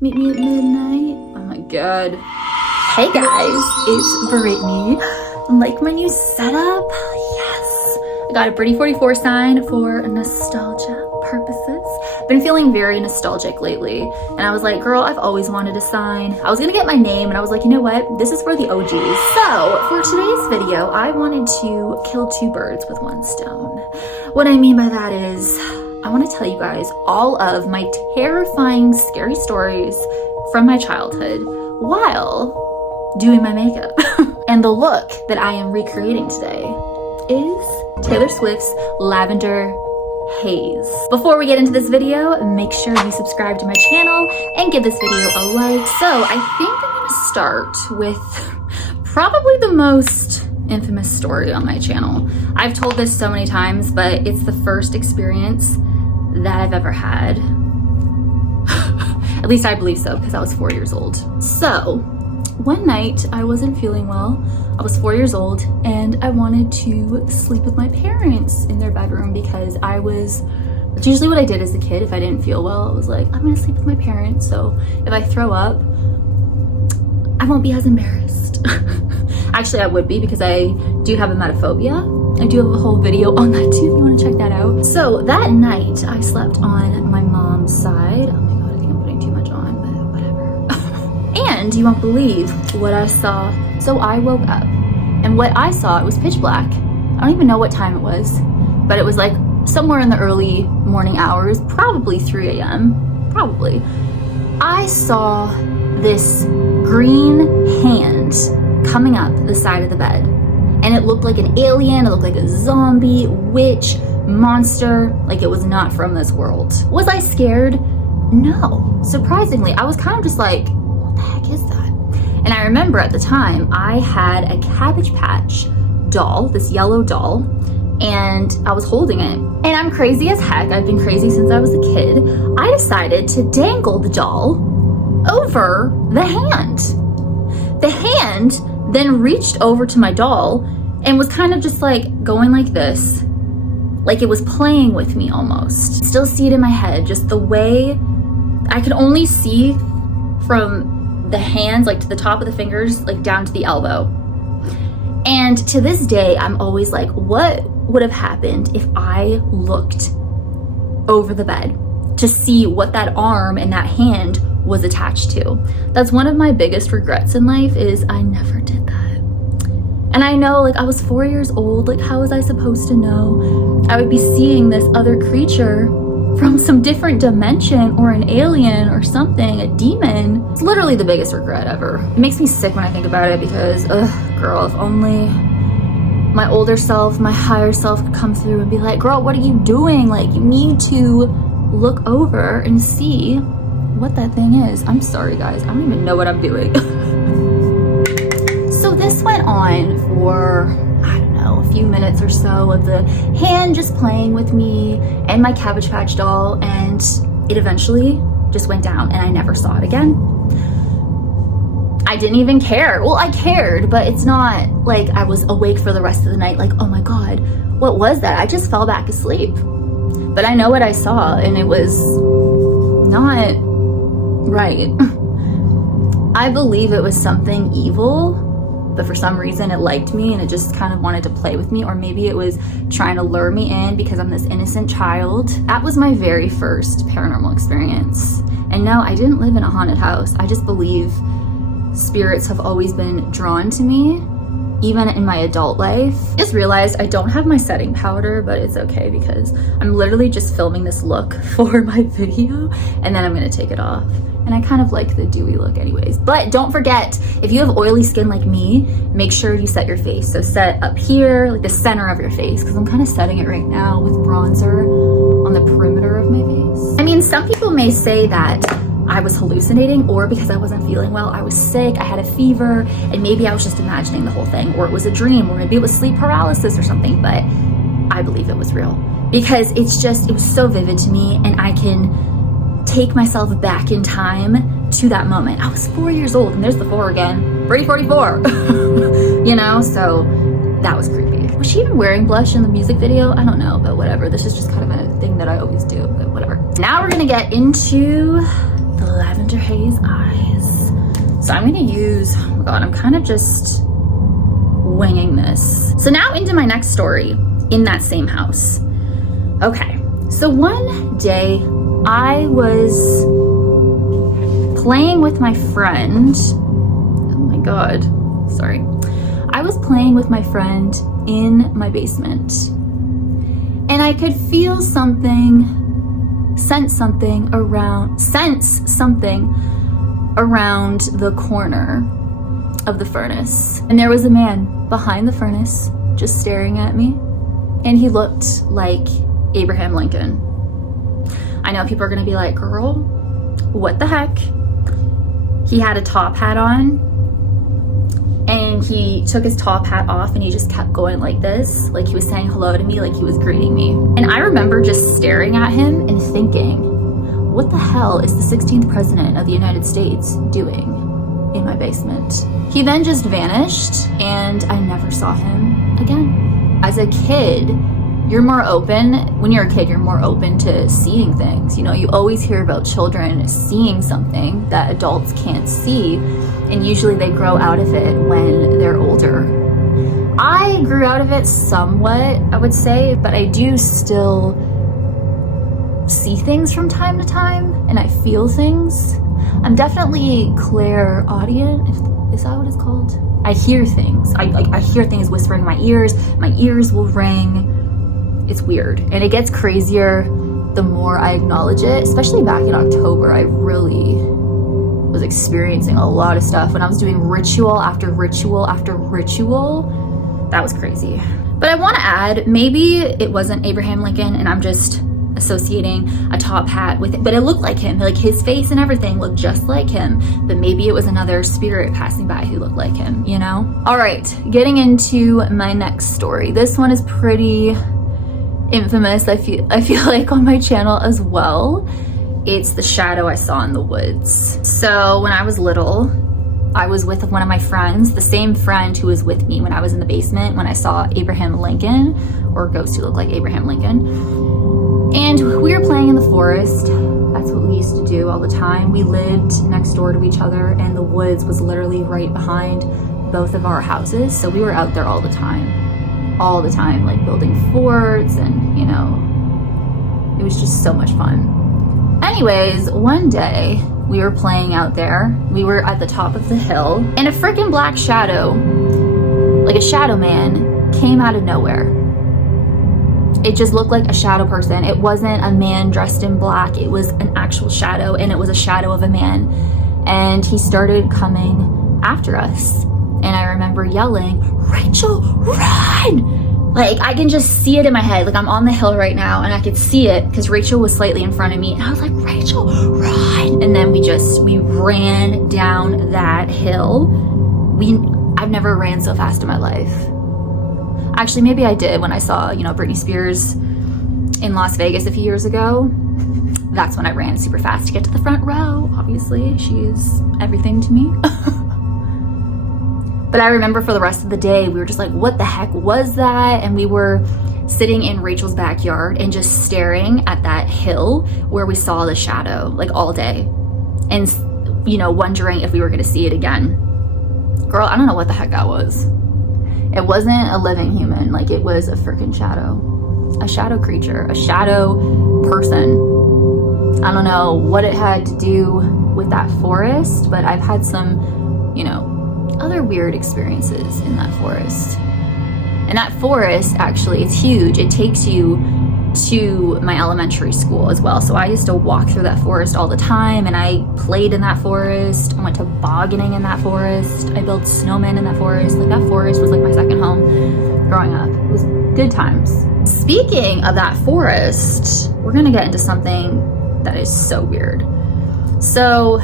Meet me at midnight. Oh my god. Hey guys, it's Brittany. Like my new setup? Yes. I got a Brittany 44 sign for nostalgia purposes. Been feeling very nostalgic lately. And I was like, girl, I've always wanted a sign. I was gonna get my name and I was like, you know what? This is for the OGs. So for today's video, I wanted to kill two birds with one stone. What I mean by that is, I want to tell you guys all of my terrifying, scary stories from my childhood while doing my makeup. And the look that I am recreating today is Taylor Swift's Lavender Haze. Before we get into this video, make sure you subscribe to my channel and give this video a like. So I think I'm going to start with probably the most infamous story on my channel. I've told this so many times, but it's the first experience that I've ever had. At least I believe so, because I was 4 years old. So one night I wasn't feeling well. I was 4 years old and I wanted to sleep with my parents in their bedroom because that's usually what I did as a kid. If I didn't feel well, I was like, I'm gonna sleep with my parents, so if I throw up, I won't be as embarrassed. Actually, I would be, because I do have emetophobia. I do have a whole video on that too, if you want to check that out. So that night, I slept on my mom's side. Oh my god, I think I'm putting too much on, but whatever. And you won't believe what I saw. So I woke up, and what I saw, it was pitch black. I don't even know what time it was, but it was like somewhere in the early morning hours, probably 3 a.m., probably. I saw this green hand coming up the side of the bed. And it looked like an alien, it looked like a zombie, witch, monster, like it was not from this world. Was I scared? No. Surprisingly, I was kind of just like, what the heck is that? And I remember at the time, I had a Cabbage Patch doll, this yellow doll, and I was holding it. And I'm crazy as heck, I've been crazy since I was a kid. I decided to dangle the doll over the hand. The hand then reached over to my doll and was kind of just like going like this, like it was playing with me almost. Still see it in my head, just the way I could only see from the hands, like to the top of the fingers, like down to the elbow. And to this day, I'm always like, what would have happened if I looked over the bed to see what that arm and that hand was attached to? That's one of my biggest regrets in life, is I never did that. And I know, like, I was 4 years old, like how was I supposed to know I would be seeing this other creature from some different dimension, or an alien or something, a demon? It's literally the biggest regret ever. It makes me sick when I think about it, because girl, if only my older self, my higher self could come through and be like, girl, what are you doing? Like, you need to look over and see what that thing is. I'm sorry guys, I don't even know what I'm doing. So this went on for, I don't know, a few minutes or so of the hand just playing with me and my Cabbage Patch doll, and it eventually just went down and I never saw it again. I didn't even care. Well, I cared, but it's not like I was awake for the rest of the night like, oh my god, what was that? I just fell back asleep. But I know what I saw, and it was not right. I believe it was something evil, but for some reason it liked me and it just kind of wanted to play with me, or maybe it was trying to lure me in because I'm this innocent child. That was my very first paranormal experience. And no, I didn't live in a haunted house. I just believe spirits have always been drawn to me, even in my adult life. Just realized I don't have my setting powder, but it's okay because I'm literally just filming this look for my video, and then I'm gonna take it off. And I kind of like the dewy look anyways. But don't forget, if you have oily skin like me, make sure you set your face. So set up here, like the center of your face, because I'm kind of setting it right now with bronzer on the perimeter of my face. I mean, some people may say that I was hallucinating, or because I wasn't feeling well, I was sick, I had a fever, and maybe I was just imagining the whole thing, or it was a dream, or maybe it was sleep paralysis or something, but I believe it was real. Because it was so vivid to me, and I can take myself back in time to that moment. I was 4 years old, and there's the 4 again, Brady 44, you know, so that was creepy. Was she even wearing blush in the music video? I don't know, but whatever. This is just kind of a thing that I always do, but whatever. Now we're gonna get into the Lavender Haze eyes. So I'm gonna use, oh my God, I'm kind of just winging this. So now into my next story in that same house. Okay, so one day I was playing with my friend. Oh my God, sorry. I was playing with my friend in my basement, and I could feel something, sense something around the corner of the furnace. And there was a man behind the furnace just staring at me, and he looked like Abraham Lincoln. I know people are gonna be like, girl, what the heck? He had a top hat on, and he took his top hat off and he just kept going like this, like he was saying hello to me, like he was greeting me. And I remember just staring at him and thinking, what the hell is the 16th president of the United States doing in my basement? He then just vanished, and I never saw him again. As a kid, you're more open. When you're a kid, you're more open to seeing things. You know, you always hear about children seeing something that adults can't see, and usually they grow out of it when they're older. I grew out of it somewhat, I would say, but I do still see things from time to time, and I feel things. I'm definitely clairaudient, is that what it's called? I hear things. I hear things whispering in my ears. My ears will ring. It's weird, and it gets crazier the more I acknowledge it. Especially back in October, I really was experiencing a lot of stuff when I was doing ritual after ritual after ritual. That was crazy. But I want to add, maybe it wasn't Abraham Lincoln and I'm just associating a top hat with it, but it looked like him. Like his face and everything looked just like him, but maybe it was another spirit passing by who looked like him, you know? All right, getting into my next story. This one is pretty infamous, I feel like, on my channel as well. It's the shadow I saw in the woods. So when I was little, I was with one of my friends, the same friend who was with me when I was in the basement when I saw Abraham Lincoln, or ghosts who look like Abraham Lincoln. And we were playing in the forest. That's what we used to do all the time. We lived next door to each other, and the woods was literally right behind both of our houses. So we were out there all the time, like building forts, and you know, it was just so much fun. Anyways, one day we were playing out there. We were at the top of the hill, and a freaking black shadow, like a shadow man, came out of nowhere. It just looked like a shadow person. It wasn't a man dressed in black. It was an actual shadow, and it was a shadow of a man. And he started coming after us. And I remember yelling, "Rachel, run!" Like, I can just see it in my head. Like, I'm on the hill right now, and I could see it because Rachel was slightly in front of me. And I was like, "Rachel, run!" And then we ran down that hill. I've never ran so fast in my life. Actually, maybe I did when I saw, you know, Britney Spears in Las Vegas a few years ago. That's when I ran super fast to get to the front row. Obviously, she's everything to me. But I remember for the rest of the day, we were just like, what the heck was that? And we were sitting in Rachel's backyard and just staring at that hill where we saw the shadow, like, all day. And, you know, wondering if we were gonna see it again. Girl, I don't know what the heck that was. It wasn't a living human, like, it was a freaking shadow. A shadow creature, a shadow person. I don't know what it had to do with that forest, but I've had some, you know, other weird experiences in that forest. And that forest, actually, it's huge. It takes you to my elementary school as well. So I used to walk through that forest all the time, and I played in that forest. I went tobogganing in that forest. I built snowmen in that forest. Like, that forest was like my second home growing up. It was good times. Speaking of that forest, we're gonna get into something that is so weird. So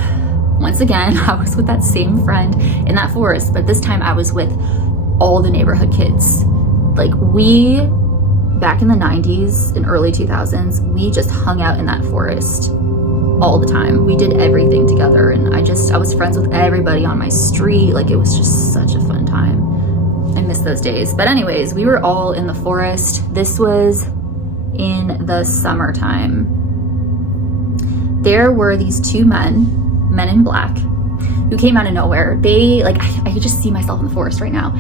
once again, I was with that same friend in that forest, but this time I was with all the neighborhood kids. Like, back in the 90s and early 2000s, we just hung out in that forest all the time. We did everything together, and I was friends with everybody on my street. Like, it was just such a fun time. I miss those days. But anyways, we were all in the forest. This was in the summertime. There were these two men men in black who came out of nowhere. They, like, I could just see myself in the forest right now.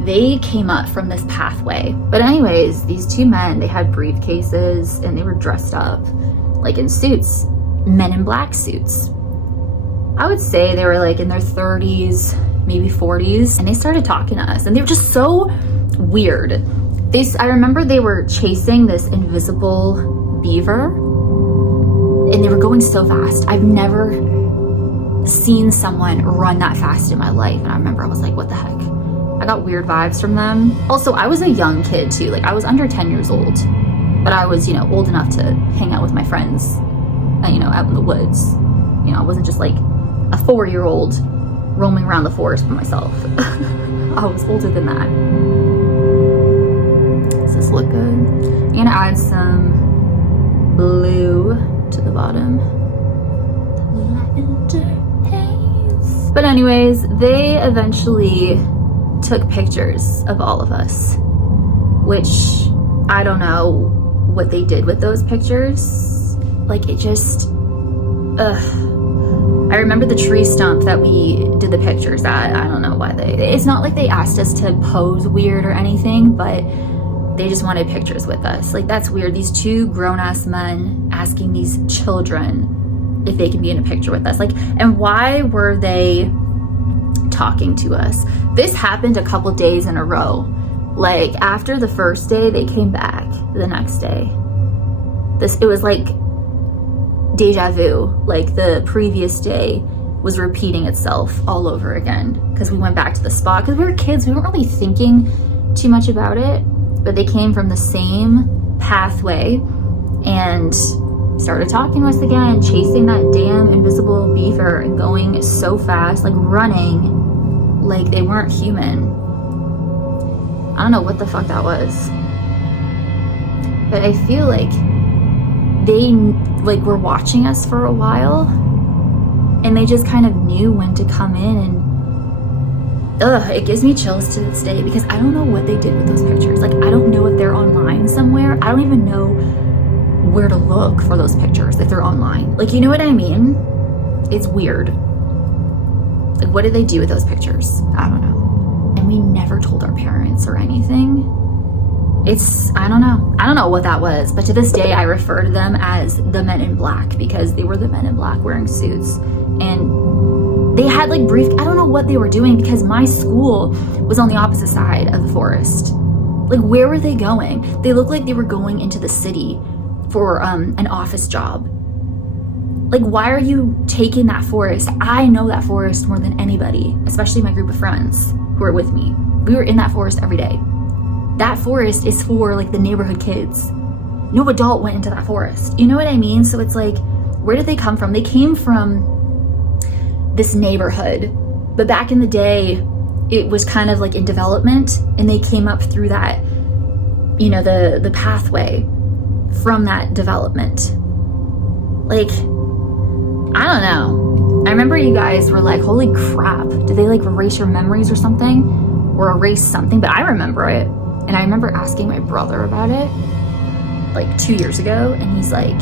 They came up from this pathway. But anyways, these two men, they had briefcases and they were dressed up like in suits, men in black suits. I would say they were like in their 30s, maybe 40s, and they started talking to us and they were just so weird. I remember they were chasing this invisible beaver and they were going so fast. I've never seen someone run that fast in my life. And I remember I was like, what the heck? I got weird vibes from them. Also, I was a young kid too. Like, I was under 10 years old, but I was, old enough to hang out with my friends, out in the woods. I wasn't just like a 4-year-old roaming around the forest by myself. I was older than that. Does this look good? I'm gonna add some blue to the bottom. Lavender haze. But anyways, they eventually took pictures of all of us, which I don't know what they did with those pictures. Like, it just, I remember the tree stump that we did the pictures at. I don't know why it's not like they asked us to pose weird or anything, but they just wanted pictures with us. Like, that's weird. These two grown-ass men asking these children if they can be in a picture with us. Like, and why were they talking to us? This happened a couple days in a row. Like, after the first day, they came back the next day. It was like deja vu. Like, the previous day was repeating itself all over again because we went back to the spot. Because we were kids, we weren't really thinking too much about it, but they came from the same pathway and started talking to us again, chasing that damn invisible beaver and going so fast, like running like they weren't human. I don't know what the fuck that was, but I feel like they were watching us for a while and they just kind of knew when to come in. And it gives me chills to this day because I don't know what they did with those pictures. Like, I don't know if they're online somewhere. I don't even know where to look for those pictures if they're online. Like, you know what I mean? It's weird. Like, what did they do with those pictures? I don't know. And we never told our parents or anything. I don't know what that was, but to this day I refer to them as the men in black because they were the men in black wearing suits. And they had like I don't know what they were doing because my school was on the opposite side of the forest. Like, where were they going? They looked like they were going into the city for an office job. Like, why are you taking that forest? I know that forest more than anybody, especially my group of friends who are with me. We were in that forest every day. That forest is for like the neighborhood kids. No adult went into that forest. You know what I mean? So it's like, where did they come from? They came from this neighborhood, but back in the day, it was kind of like in development, and they came up through that, the pathway from that development. Like, I don't know. I remember you guys were like, holy crap, did they like erase your memories or something? Or erase something? But I remember it. And I remember asking my brother about it like 2 years ago, and he's like,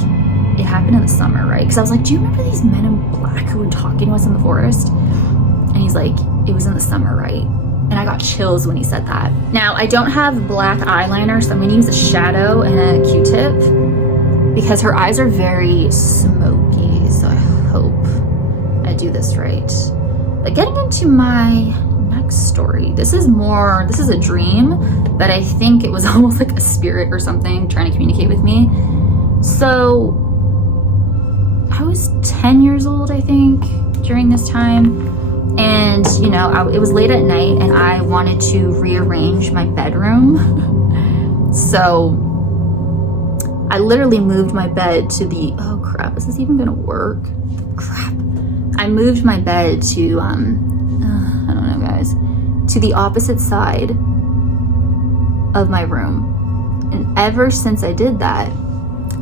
it happened in the summer, right? Because I was like, do you remember these men in black who were talking to us in the forest? And he's like, it was in the summer, right? And I got chills when he said that. Now, I don't have black eyeliner, so I'm gonna use a shadow and a Q-tip because her eyes are very smoky, so I hope I do this right. But getting into my next story, this is a dream, but I think it was almost like a spirit or something trying to communicate with me. So I was 10 years old, I think, during this time. And, it was late at night and I wanted to rearrange my bedroom. So I literally moved my bed to oh crap, is this even gonna work? Crap. I moved my bed to, I don't know, guys, to the opposite side of my room. And ever since I did that,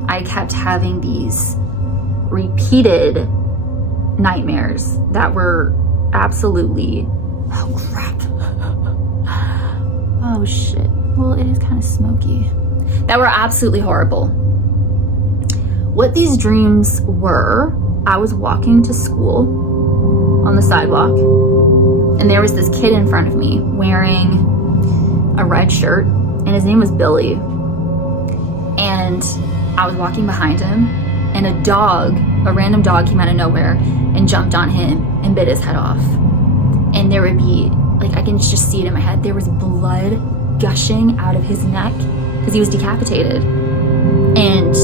I kept having these repeated nightmares that were absolutely, oh crap. Oh shit. Well, it is kind of smoky. That were absolutely horrible. What these dreams were, I was walking to school on the sidewalk, and there was this kid in front of me wearing a red shirt, and his name was Billy. And I was walking behind him, and a random dog came out of nowhere and jumped on him and bit his head off. And there would be, like, I can just see it in my head, there was blood gushing out of his neck because he was decapitated. And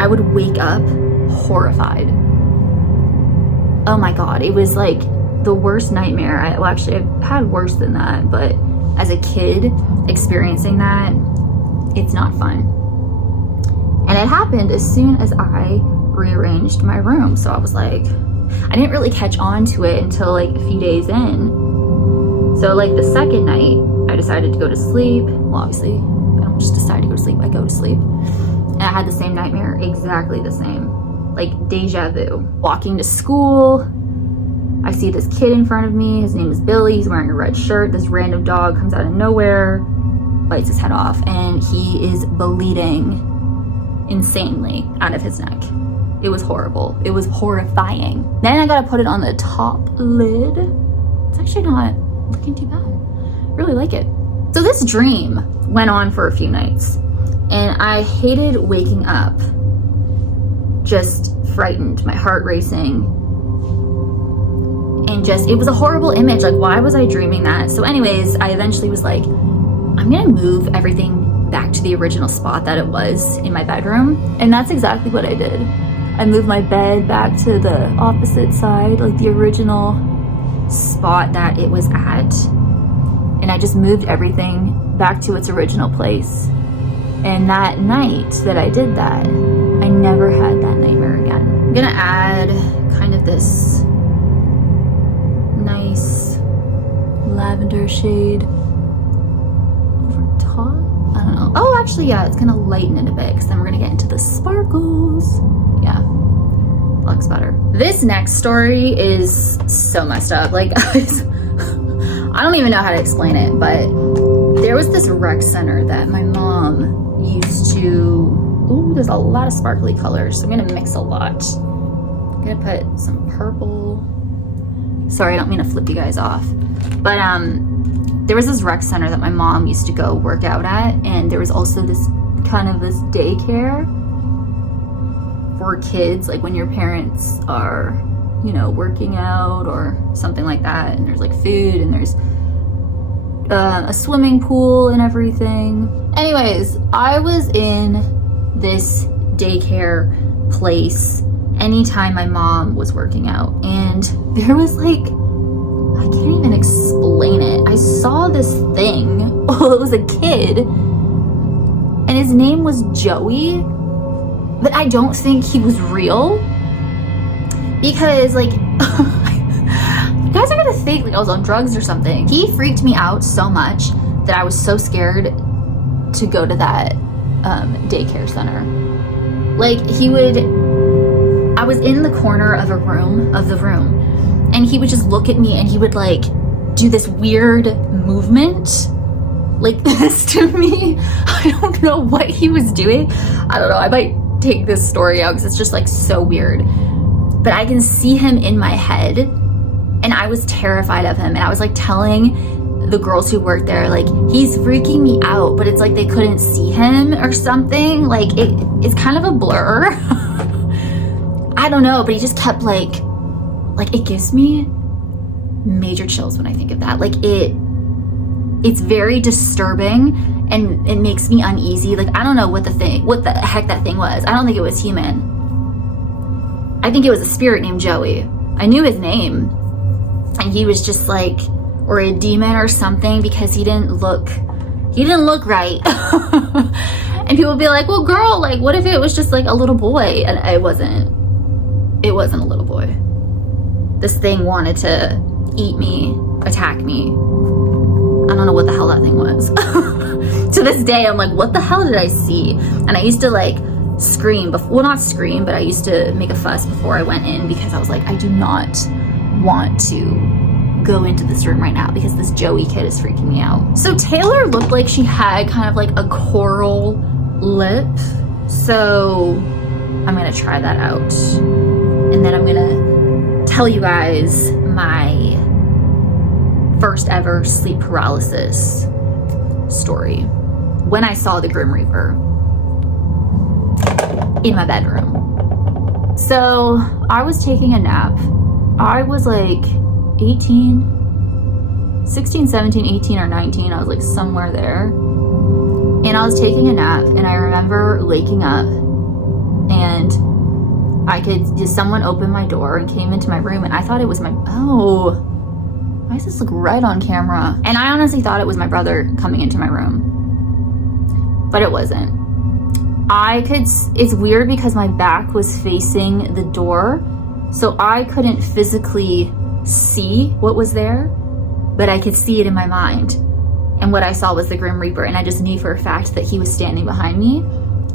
I would wake up horrified. Oh my God, it was like the worst nightmare. I've had worse than that, but as a kid experiencing that, it's not fun. And it happened as soon as I rearranged my room. So I was like, I didn't really catch on to it until like a few days in. So like the second night, I decided to go to sleep. Well, obviously, I don't just decide to go to sleep, I go to sleep. And I had the same nightmare, exactly the same. Like deja vu. Walking to school, I see this kid in front of me. His name is Billy. He's wearing a red shirt. This random dog comes out of nowhere, bites his head off, and he is bleeding insanely out of his neck. It was horrible. It was horrifying. Then I gotta put it on the top lid. It's actually not looking too bad. I really like it. So this dream went on for a few nights, and I hated waking up just frightened, my heart racing, and just, it was a horrible image. Like, why was I dreaming that? So anyways, I eventually was like, I'm gonna move everything back to the original spot that it was in my bedroom. And that's exactly what I did. I moved my bed back to the opposite side, like the original spot that it was at. And I just moved everything back to its original place. And that night that I did that, I never had that nightmare again. I'm gonna add kind of this nice lavender shade over top. I don't know. Oh, actually, yeah, it's gonna lighten it a bit because then we're gonna get into the sparkles. Yeah, looks better. This next story is so messed up. Like, I don't even know how to explain it, but there was this rec center that my mom used to, ooh, there's a lot of sparkly colors, so I'm gonna mix a lot. I'm gonna put some purple. Sorry, I don't mean to flip you guys off, but there was this rec center that my mom used to go work out at, and there was also this kind of this daycare for kids, like when your parents are, you know, working out or something like that, and there's like food, and there's a swimming pool and everything. Anyways, I was in this daycare place anytime my mom was working out, and there was like, I can't even explain it. I saw this thing. Well, it was a kid, and his name was Joey, but I don't think he was real, because like you guys are gonna think like I was on drugs or something. He freaked me out so much that I was so scared to go to that daycare center. Like, I was in the corner of the room, and he would just look at me, and he would like do this weird movement like this to me. I don't know what he was doing. I don't know, I might take this story out because it's just like so weird, but I can see him in my head, and I was terrified of him, and I was like telling the girls who worked there, like, he's freaking me out, but it's like they couldn't see him or something. Like, it's kind of a blur. I don't know, but he just kept like it gives me major chills when I think of that. Like, it's very disturbing, and it makes me uneasy. Like, I don't know what the heck that thing was. I don't think it was human. I think it was a spirit named Joey. I knew his name, and he was just like, or a demon or something, because he didn't look right. And people would be like, well, girl, like, what if it was just like a little boy? And it wasn't a little boy. This thing wanted to eat me, attack me. I don't know what the hell that thing was. To this day, I'm like, what the hell did I see? And I used to like scream, well, not scream, but I used to make a fuss before I went in, because I was like, I do not want to go into this room right now because this Joey kid is freaking me out. So Taylor looked like she had kind of like a coral lip. So I'm gonna try that out. And then I'm gonna tell you guys my first ever sleep paralysis story. When I saw the Grim Reaper in my bedroom. So I was taking a nap. I was like 16, 17, 18, or 19. I was like somewhere there. And I was taking a nap, and I remember waking up, and someone opened my door and came into my room, and I thought it was why does this look right on camera? And I honestly thought it was my brother coming into my room, but it wasn't. It's weird because my back was facing the door, so I couldn't physically see what was there, but I could see it in my mind. And what I saw was the Grim Reaper, and I just knew for a fact that he was standing behind me,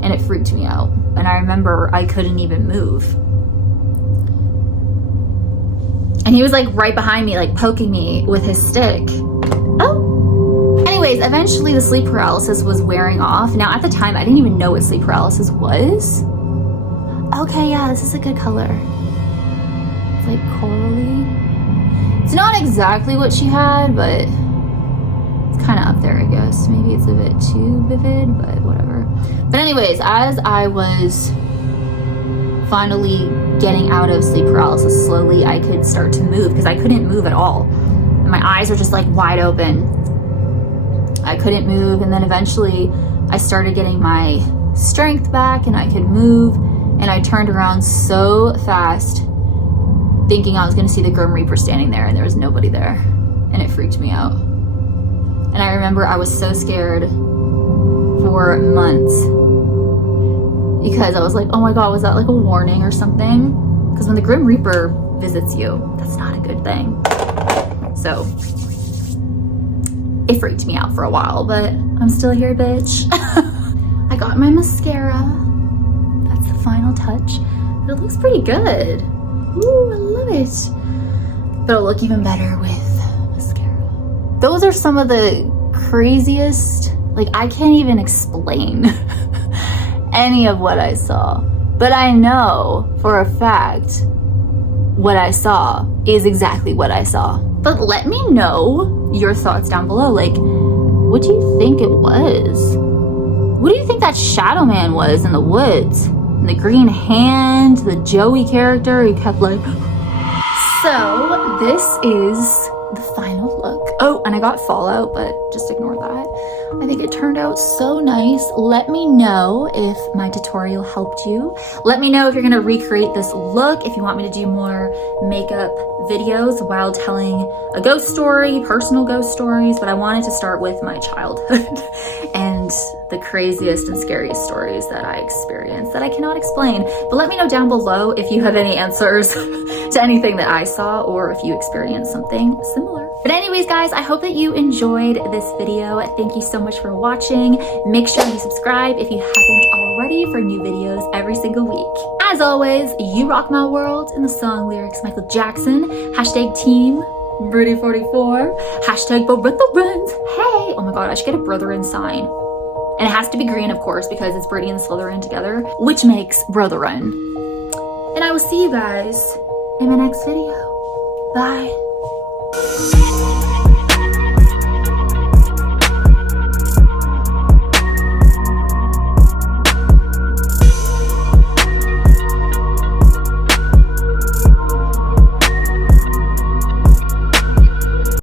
and it freaked me out. And I remember I couldn't even move. And he was like right behind me, like poking me with his stick. Oh! Anyways, eventually the sleep paralysis was wearing off. Now at the time, I didn't even know what sleep paralysis was. Okay, yeah, this is a good color. It's like corally. It's not exactly what she had, but kind of up there, I guess. Maybe it's a bit too vivid, but whatever. But anyways, as I was finally getting out of sleep paralysis slowly, I could start to move because I couldn't move at all. And my eyes were just like wide open. I couldn't move, and then eventually I started getting my strength back and I could move, and I turned around so fast thinking I was going to see the Grim Reaper standing there, and there was nobody there, and it freaked me out. And I remember I was so scared for months because I was like, oh my God, was that like a warning or something? Because when the Grim Reaper visits you, that's not a good thing. So it freaked me out for a while, but I'm still here, bitch. I got my mascara. That's the final touch. But it looks pretty good. Ooh, I love it. But it'll look even better with those are some of the craziest, like I can't even explain any of what I saw, but I know for a fact what I saw is exactly what I saw. But let me know your thoughts down below. Like, what do you think it was? What do you think that shadow man was in the woods? And the green hand, the Joey character, he kept like, so this is the final look. Oh, and I got fallout, but just ignore that. I think it turned out so nice. Let me know if my tutorial helped you. Let me know if you're gonna recreate this look, if you want me to do more makeup videos while telling a ghost story, personal ghost stories, but I wanted to start with my childhood and the craziest and scariest stories that I experienced that I cannot explain. But let me know down below if you have any answers to anything that I saw, or if you experienced something similar. But anyways, guys, I hope that you enjoyed this video. Thank you so much for watching. Make sure you subscribe if you haven't already for new videos every single week. As always, you rock my world in the song lyrics Michael Jackson. #team Brady44. #Brethren. Hey! Oh my God, I should get a Brethren sign. And it has to be green, of course, because it's Brady and Slytherin together, which makes Brethren. And I will see you guys in my next video. Bye.